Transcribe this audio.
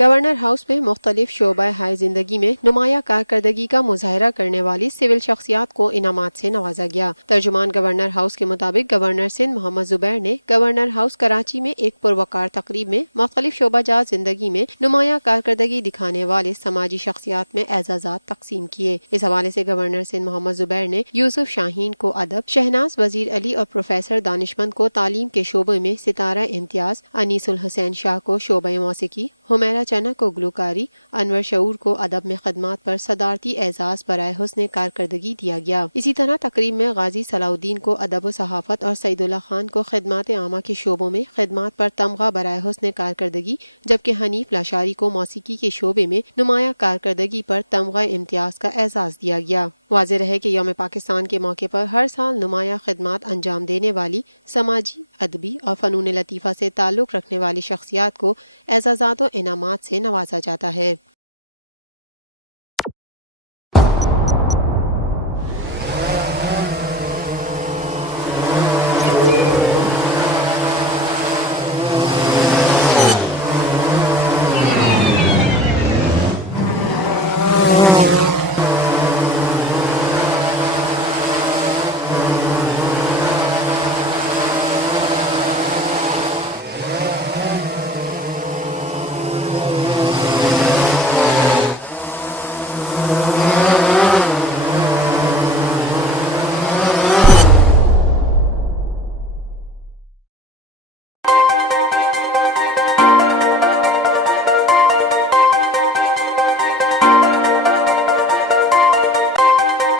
Governor house में मुख्तलिफ शोबा हाय जिंदगी में नुमाया कारकर्दगी का मुजाहरा करने वाली सिविल शख्सियात को इनामात से नवाजा गया। तर्जुमान गवर्नर हाउस के मुताबिक गवर्नर सिंध मोहम्मद जुबैर ने गवर्नर हाउस कराची में एक पुरवकार तकरीब में मुख्तलिफ शोबाजात जिंदगी में नुमाया कारकर्दगी दिखाने वाले समाजी शख्सियात में एजाजात तकसीम किए। इस हवाले से गवर्नर सिंध मोहम्मद जुबैर ने यूसुफ शाहीन को अदब, शहनाज वजीर अली और प्रोफेसर दानिशमंद को तालीम के शोबे में सितारा इम्तियाज, अनीसुल हुसैन शाह को शोबे मौसीकी, हुमैरा चना को गुलकारी, अनवर शऊर को अदब में खदमात पर सदारती एजाज बराए हुस्न कारकर्दगी दिया गया। इसी तरह तकरीब में गाजी सलाउद्दीन को अदब व सहाफत और सईदुल्ला खान को खदमात आमा के शोबों में खदमात पर तमगा बराए हुस्न कारकर्दगी, जबकि हनीफ लाशारी को मौसीकी के शोबे में नुमाया कारकर्दगी पर तमगा इम्तियाज का एजाज दिया गया। वाज़ेह रहे कि यौम पाकिस्तान के मौके पर हर साल नुमाया खदमात अंजाम देने वाली समाजी, अदबी और फ़नून लतीफ़ा से ताल्लुक़ रखने वाली शख्सियात को एजाज़ात व इनामात से नवाजा जाता है।